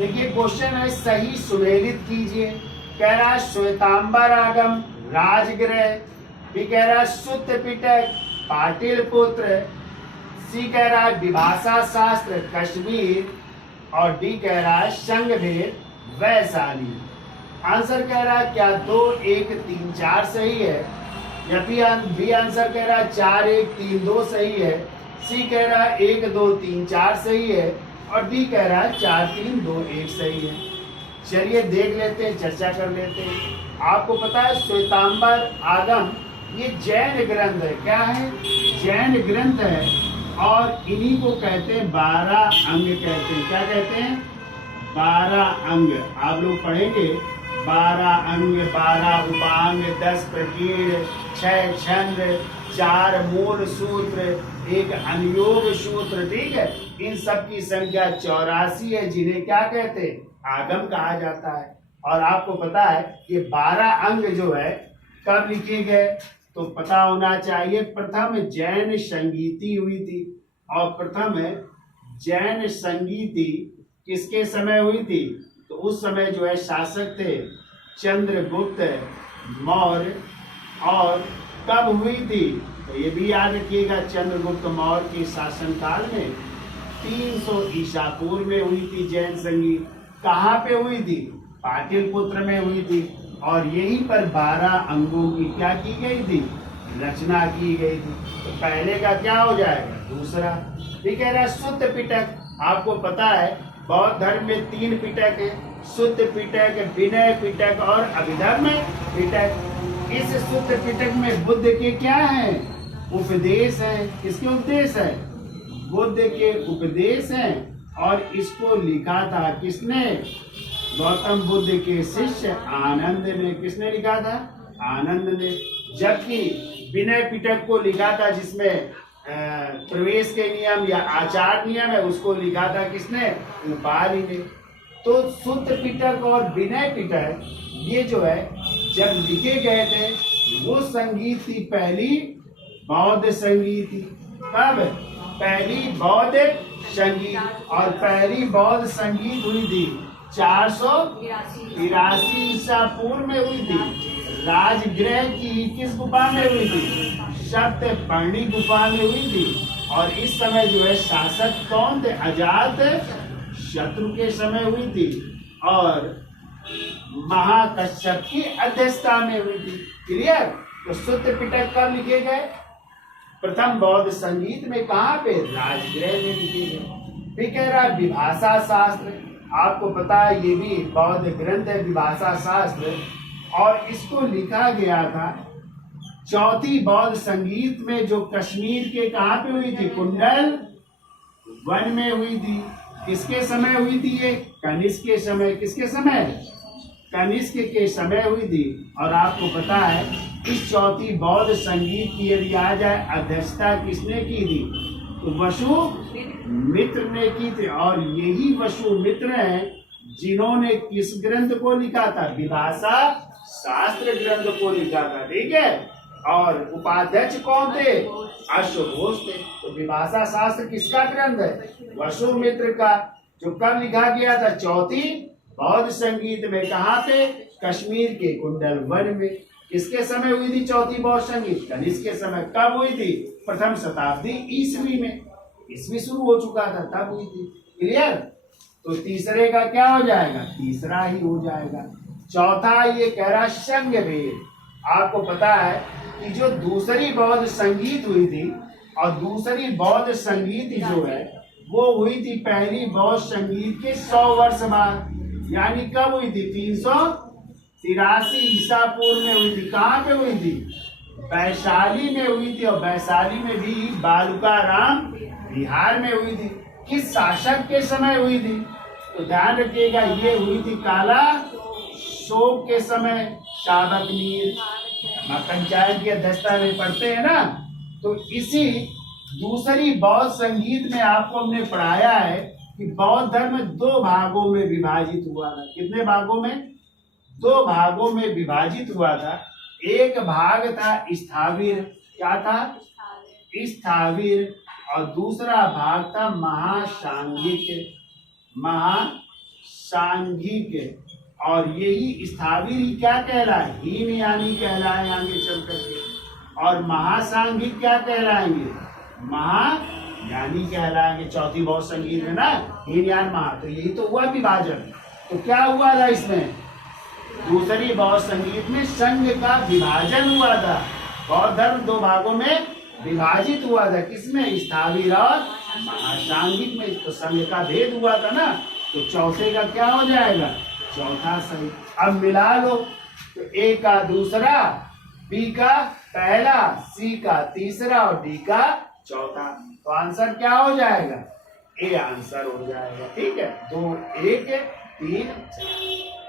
देखिए क्वेश्चन है, सही सुमेलित कीजिए। कह रहा है श्वेतांबर आगम राजगृह, भी कह रहा है सुत्त पिटक पाटिलपुत्र, सी कह रहा है विभाषा शास्त्र कश्मीर, और डी कह रहा है संघभेद वैशाली। आंसर कह रहा है क्या 2 1 3 4 सही है, या बी आंसर कह रहा है 4 1 3 2 सही है, सी कह रहा है 1 2 3 4 सही है, और डी कह रहा है 4 3 2 1 सही है। चलिए देख लेते हैं, चर्चा कर लेते हैं। आपको पता है श्वेतांबर आगम ये जैन ग्रंथ है। क्या है? जैन ग्रंथ है, और इन्हीं को कहते हैं 12 अंग कहते हैं। क्या कहते हैं? 12 अंग। आप लोग पढ़ेंगे 12 अंग, 12 उपांग, 10 प्रकीर्ण, 6 छंद, 4 मूल सूत्र, 1 अनुयोग सूत्र। ठीक है, इन सब की संख्या 84 है, जिन्हें क्या कहते हैं? आगम कहा जाता है। और आपको पता है ये 12 अंग जो है कब लिखे गए, तो पता होना चाहिए। प्रथम जैन संगीति हुई थी, और प्रथम जैन संगीति किसके समय हुई थी? तो उस समय जो है शासक थे चंद्रगुप्त मौर्य। और कब हुई थी? तो ये भी याद रखिएगा, चंद्रगुप्त मौर्य के शासनकाल में 300 ईसा पूर्व में हुई थी जैन संगीत। कहाँ पे हुई थी? पाटिलपुत्र में हुई थी, और यहीं पर 12 अंगों की क्या की गई थी? रचना की गई थी। तो पहले का क्या हो जाएगा? दूसरा। ठीक है ना, शुद्ध पिटक। आपको पता है बौद्ध धर्म में 3 पिटक है, शुद्ध पिटक, विनय पिटक और अभिधर्म पिटक। इस शुद्ध पिटक में बुद्ध के क्या है? उपदेश है। किसके उपदेश है? बुद्ध के उपदेश हैं। और इसको लिखा था किसने? गौतम बुद्ध के शिष्य आनंद ने। किसने लिखा था? आनंद ने। जबकि विनय पिटक को लिखा था, जिसमें प्रवेश के नियम या आचार नियम है, उसको लिखा था किसने? पाली ने। तो शुद्ध पिटक और विनय पिटक ये जो है जब लिखे गए थे, वो संगीत थी पहली बौद्ध संगीत थी। कब? पहली बौद्ध संगीत। और पहली बौद्ध संगीत हुई थी 483 ईसा पूर्व में हुई थी। राजगृह की किस गुफा में हुई थी? सप्तपर्णी गुफा में हुई थी। और इस समय जो है शासक कौन थे? अजात शत्रु के समय हुई थी, और महाकश्यप की अध्यक्षता में हुई थी। क्लियर? तो शुद्ध पिटक कब लिखे गए? प्रथम बौद्ध संगीत में। कहाँ पे? राजगृह में लिखे गए। फिर कह रहा है विभाषा शास्त्र। आपको पता है ये भी बौद्ध ग्रंथ है, विभाषा शास्त्र, और इसको लिखा गया था चौथी बौद्ध संगीत में, जो कश्मीर के कहाँ पे हुई थी? कुंडल वन में हुई थी। किसके समय हुई थी ये? कनिष्क के समय। किसके समय? कनिष्क के समय हुई थी। और आपको पता है इस चौथी बौद्ध संगीत की यदि आ जाए, अध्यक्षता किसने की थी? तो वसु मित्र ने की थी। और यही वसु मित्र हैं जिन्होंने किस ग्रंथ को लिखा था? विभाषा शास्त्र ग्रंथ को लिखा था। ठीक है, और उपाध्यक्ष कौन थे? अश्वघोष थे। तो विभाषा शास्त्र किसका ग्रंथ है? वसु मित्र का, जो कब लिखा गया था? चौथी बौद्ध संगीत में। कहाँ पे? कश्मीर के कुंडल वन में। किसके समय हुई थी चौथी बौद्ध संगीत? कनिष्क के समय। कब हुई थी? प्रथम शताब्दी ईस्वी में। ईस्वी शुरू हो चुका था तब हुई थी। क्लियर? तो तीसरे का क्या हो जाएगा? तीसरा ही हो जाएगा। चौथा ये कह रहा संघभेद। आपको पता है कि जो दूसरी बौद्ध संगीत हुई थी, और दूसरी बौद्ध संगीत जो है वो हुई थी पहली बौद्ध संगीत के 100 वर्ष बाद। यानी कब हुई थी? 383 ईसा पूर्व में हुई थी। कहाँ पे हुई थी? वैशाली में हुई थी। और वैशाली में भी बालुकाराम बिहार में हुई थी। किस शासक के समय हुई थी? तो ध्यान रखिएगा, ये हुई थी काला शोक के समय। शाबक मीर पंचायत की अध्यक्षता में पढ़ते हैं ना। तो इसी दूसरी बौद्ध संगीत में आपको हमने पढ़ाया है कि बौद्ध धर्म 2 भागों में विभाजित हुआ था। कितने भागों में? 2 भागों में विभाजित हुआ था। एक भाग था स्थाविर। क्या था? स्थाविर। और दूसरा भाग था महासांगिक। सांघिक, और यही स्थाविर क्या कहलाए, हीन यानी कहलाए आगे चल करके, और महासांघिक क्या कहलाएंगे, महायानी कहलाएंगे। चौथी बहुत संगीत में ना हीन यान महा, तो यही तो हुआ विभाजन। तो क्या हुआ था इसमें, दूसरी बहुत संगीत में संघ का विभाजन हुआ था। बौद्ध धर्म दो भागों में विभाजित हुआ था, किसमें, स्थाविर और महासांघिक में। तो संघ का भेद हुआ था ना, तो चौथे का क्या हो जाएगा, चौथा सही। अब मिला लो, तो ए का दूसरा, बी का पहला, सी का तीसरा और डी का चौथा, तो आंसर क्या हो जाएगा, ए आंसर हो जाएगा। ठीक है, 2 1 3 4।